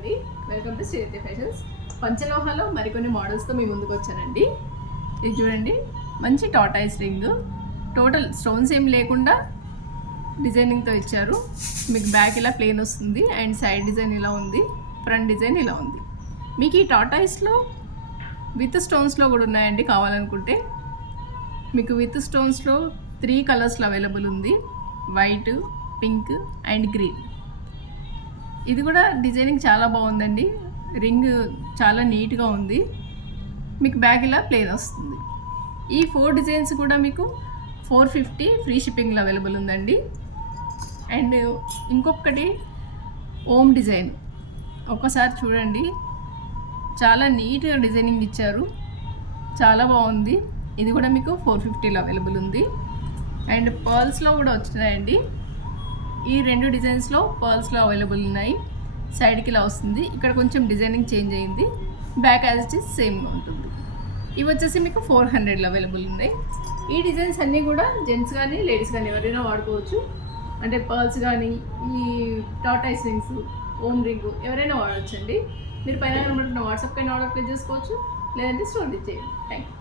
అండి, welcome to Srividya fashions. పంచలోహాలో మరికొన్ని మోడల్స్తో మీ ముందుకు వచ్చానండి. ఇది చూడండి, మంచి టాటాయిస్ రింగ్, టోటల్ స్టోన్స్ ఏం లేకుండా డిజైనింగ్తో ఇచ్చారు. మీకు బ్యాక్ ఇలా ప్లేన్ వస్తుంది అండ్ సైడ్ డిజైన్ ఇలా ఉంది, ఫ్రంట్ డిజైన్ ఇలా ఉంది. మీకు ఈ టాటాయిస్లో విత్ స్టోన్స్లో కూడా ఉన్నాయండి. కావాలనుకుంటే మీకు విత్ స్టోన్స్లో 3 కలర్స్లో అవైలబుల్ ఉంది, వైట్, పింక్ అండ్ గ్రీన్. ఇది కూడా డిజైనింగ్ చాలా బాగుందండి. రింగ్ చాలా నీట్గా ఉంది. మీకు బ్యాగ్ ఇలా ప్లేన్ వస్తుంది. ఈ 4 డిజైన్స్ కూడా మీకు 450 ఫ్రీ షిప్పింగ్లో అవైలబుల్ ఉందండి. అండ్ ఇంకొకటి ఓమ్ డిజైన్, ఒకసారి చూడండి, చాలా నీట్గా డిజైనింగ్ ఇచ్చారు, చాలా బాగుంది. ఇది కూడా మీకు 450లో అవైలబుల్ ఉంది. అండ్ పర్ల్స్లో కూడా వచ్చినాయండి. ఈ 2 డిజైన్స్లో పర్ల్స్లో అవైలబుల్ ఉన్నాయి. సైడ్కి ఇలా వస్తుంది, ఇక్కడ కొంచెం డిజైనింగ్ చేంజ్ అయింది, బ్యాక్ యాజ్ ఇట్ ఈస్ సేమ్గా ఉంటుంది. ఇవి వచ్చేసి మీకు 400లో అవైలబుల్ ఉన్నాయి. ఈ డిజైన్స్ అన్నీ కూడా జెంట్స్ కానీ లేడీస్ కానీ ఎవరైనా వాడుకోవచ్చు. అంటే పర్ల్స్ కానీ, ఈ టాటాయిస్ రింగ్స్, ఓమ్ రింగ్ ఎవరైనా వాడవచ్చు అండి. మీరు పైన కనబడుతున్న వాట్సాప్ కైనా ఆర్డర్ ప్లేస్ చేసుకోవచ్చు, లేదంటే స్టోర్ చేయండి. Thank you.